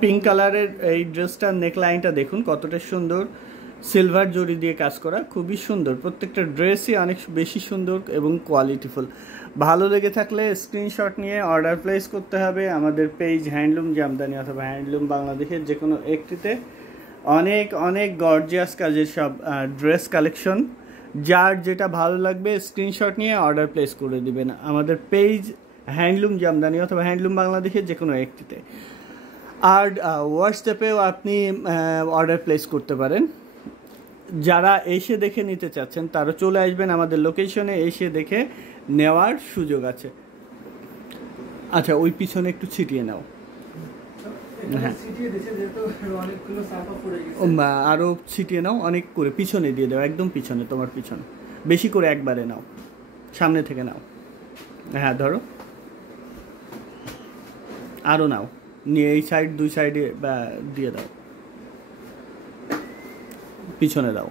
Pink কালারের এই ড্রেসটার নেকলাইনটা দেখুন কতটা সুন্দর, সিলভার জরি দিয়ে কাজ করা, খুবই সুন্দর। প্রত্যেকটা ড্রেসই অনেক বেশি সুন্দর এবং কোয়ালিটিফুল। ভালো লেগে থাকলে স্ক্রিনশট নিয়ে অর্ডার প্লেস করতে হবে আমাদের পেজ হ্যান্ডলুম জামদানি অথবা হ্যান্ডলুম বাংলাদেশের যে কোনো একটিতে। অনেক অনেক গর্জিয়াস কাজের সব ড্রেস কালেকশন, যার যেটা ভালো লাগবে স্ক্রিনশট নিয়ে অর্ডার প্লেস করে দিবেন আমাদের পেজ হ্যান্ডলুম জামদানি অথবা হ্যান্ডলুম বাংলাদেশের যে কোনো একটিতে। আর হোয়াটসঅ্যাপেও আপনি অর্ডার প্লেস করতে পারেন। যারা এসে দেখে নিতে চাচ্ছেন তারা চলে আসবেন আমাদের লোকেশনে, এসে দেখে নেওয়ার সুযোগ আছে। আচ্ছা, ওই পিছনে একটু ছিটিয়ে নাও। হ্যাঁ, আরও ছিটিয়ে নাও, অনেক করে পিছনে দিয়ে দাও, একদম পিছনে, তোমার পিছনে বেশি করে একবারে নাও, সামনে থেকে নাও। হ্যাঁ ধরো, আরও নাও, নিয়ে এই সাইড দুই সাইডে দিয়ে দাও, পিছনে দাও।